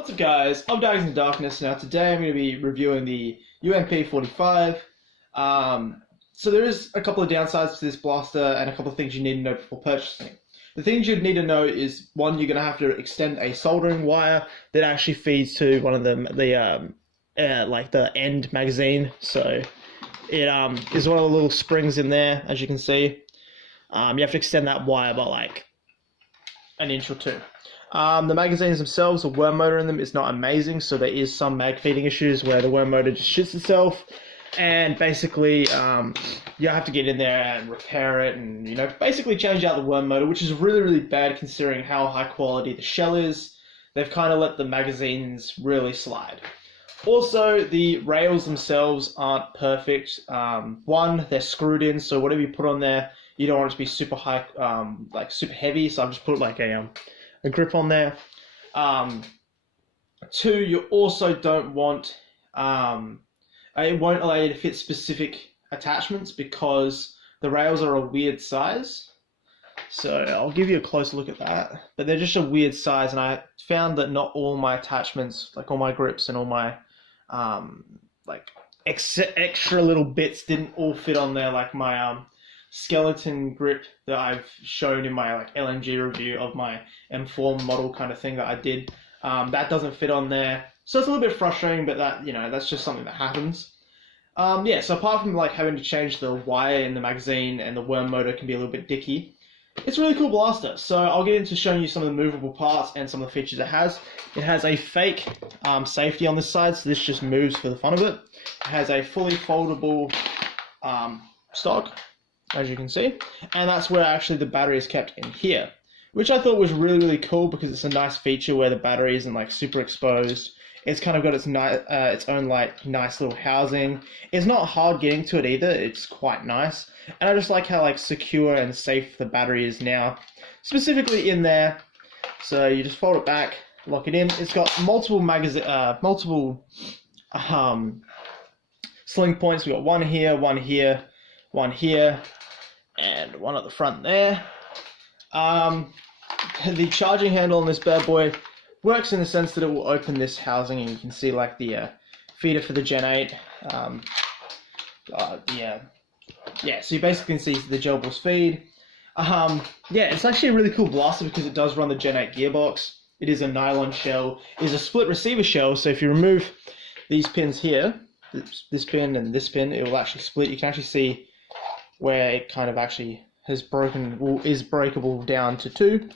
What's up guys, I'm Dags in the Darkness. Now today I'm going to be reviewing the UMP45. So there is a couple of downsides to this blaster and a couple of things you need to know before purchasing. The things you'd need to know is, one, you're going to have to extend a soldering wire that actually feeds to one of the end magazine. So it is one of the little springs in there, as you can see. You have to extend that wire by like an inch or two. The magazines themselves, the worm motor in them is not amazing, so there is some mag feeding issues where the worm motor just shits itself, and basically you have to get in there and repair it and basically change out the worm motor, which is really bad considering how high quality the shell is. They've kind of let the magazines really slide. Also, the rails themselves aren't perfect. One, they're screwed in, so whatever you put on there, you don't want it to be super high, like super heavy, so I've just put like a grip on there. Two, you also don't want, it won't allow you to fit specific attachments because the rails are a weird size. So I'll give you a closer look at that. But they're just a weird size, and I found that not all my attachments, like all my grips and all my extra little bits didn't all fit on there, like my skeleton grip that I've shown in my LMG review of my M4 model kind of thing that I did. That doesn't fit on there, so it's a little bit frustrating, but that that's just something that happens. Yeah, so apart from having to change the wire in the magazine, and the worm motor can be a little bit dicky, it's a really cool blaster. So I'll get into showing you some of the movable parts and some of the features it has. It has a fake safety on this side, so this just moves for the fun of it. It has a fully foldable stock, as you can see, and that's where actually the battery is kept in here, which I thought was really cool because it's a nice feature where the battery isn't super exposed. It's kind of got its own nice little housing. It's not hard getting to it either. It's quite nice, and I just like how secure and safe the battery is now, specifically in there. So you just fold it back, lock it in. It's got multiple sling points. We got one here, one here, one here, and one at the front there. The charging handle on this bad boy works in the sense that it will open this housing, and you can see the feeder for the Gen 8. So you basically can see the gel balls feed. Yeah, it's actually a really cool blaster because it does run the Gen 8 gearbox. It is a nylon shell. It is a split receiver shell, so if you remove these pins here, this pin and this pin, it will actually split. You can actually see where it kind of actually has is breakable down to two.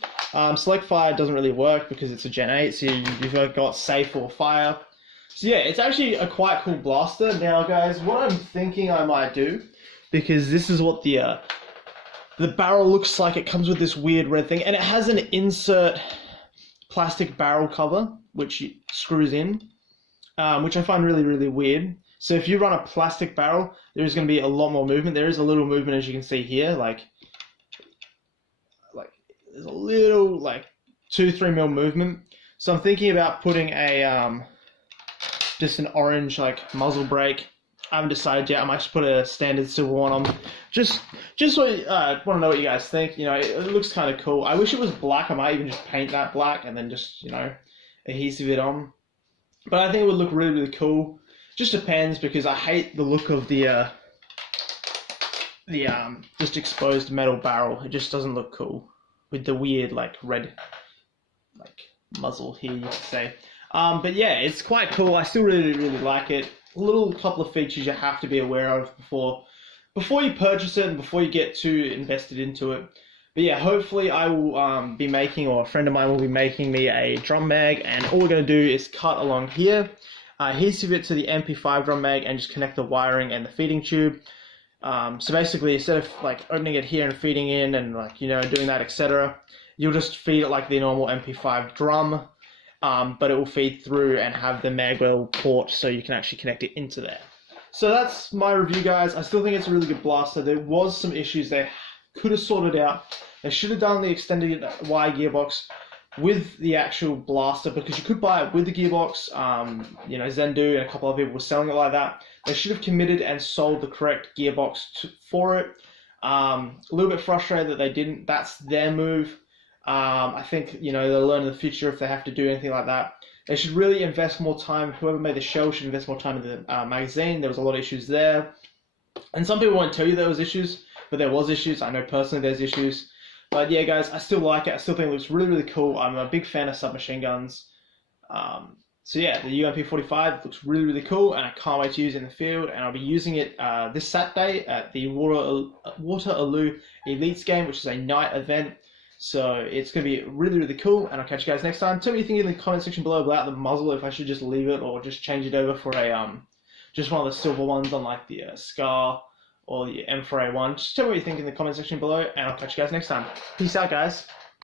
Select fire doesn't really work because it's a Gen 8, so you've got safe or fire. So yeah, it's actually a quite cool blaster. Now guys, what I'm thinking I might do, because this is what the barrel looks like. It comes with this weird red thing, and it has an insert plastic barrel cover which screws in, which I find really weird. So if you run a plastic barrel, there's going to be a lot more movement. There is a little movement, as you can see here, there's a little 2-3 mil movement. So I'm thinking about putting a just an orange muzzle brake. I haven't decided yet. I might just put a standard silver one on. Just so want to know what you guys think. It looks kind of cool. I wish it was black. I might even just paint that black and then just adhesive it on. But I think it would look really cool. Just depends, because I hate the look of the just exposed metal barrel. It just doesn't look cool with the weird red muzzle here, you could say. But yeah, it's quite cool. I still really like it. A little couple of features you have to be aware of before you purchase it and before you get too invested into it. But yeah, hopefully I will be making, or a friend of mine will be making me a drum mag, and all we're going to do is cut along here, adhesive it to the MP5 drum mag, and just connect the wiring and the feeding tube. So basically, instead of opening it here and feeding in and doing that, etc., you'll just feed it like the normal MP5 drum, but it will feed through and have the magwell port, so you can actually connect it into there. So that's my review, guys. I still think it's a really good blaster. There was some issues they could have sorted out. They should have done the extended wire gearbox with the actual blaster, because you could buy it with the gearbox. Zendu and a couple of people were selling it like that. They should have committed and sold the correct gearbox for it. A little bit frustrated that they didn't. That's their move. I think they'll learn in the future if they have to do anything like that. They should really invest more time. Whoever made the shell should invest more time in the magazine. There was a lot of issues there. And some people won't tell you there was issues, but there was issues. I know personally there's issues. But yeah, guys, I still like it. I still think it looks really, really cool. I'm a big fan of submachine guns. So yeah, the UMP45 looks really, really cool, and I can't wait to use it in the field. And I'll be using it this Saturday at the Waterloo Elites game, which is a night event. So it's going to be really, really cool, and I'll catch you guys next time. Tell me what you think in the comment section below about the muzzle, if I should just leave it or just change it over for a just one of the silver ones on like the Scar or the M4A1. Just tell me what you think in the comment section below, and I'll catch you guys next time. Peace out, guys.